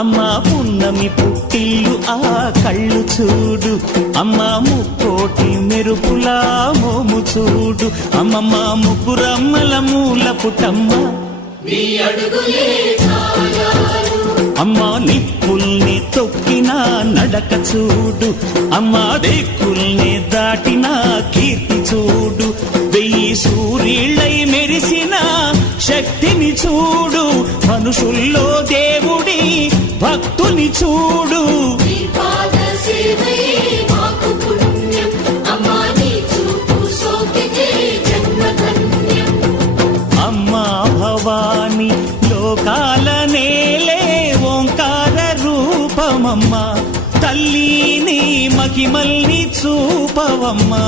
అమ్మా పున్నమి పుట్టిల్లు ఆ కళ్ళు చూడు, అమ్మా ముక్కోటి మెరుపులా మోము చూడు, అమ్మమ్మ ముగ్గురమ్మల మూల పుటమ్మ అమ్మా నిప్పుల్ని తొక్కిన నడక చూడు, అమ్మా దిక్కుల్ని దాటిన కీర్తి చూడు, 1000 సూర్యుళ్ళై మెరిసిన శక్తిని చూడు, మనుషుల్లో దేవుడి భక్తుని చూడు. అమ్మా భవాని లోకాల నేలే ఓంకార రూపమమ్మా, తల్లిని మహిమల్ని చూపవమ్మా.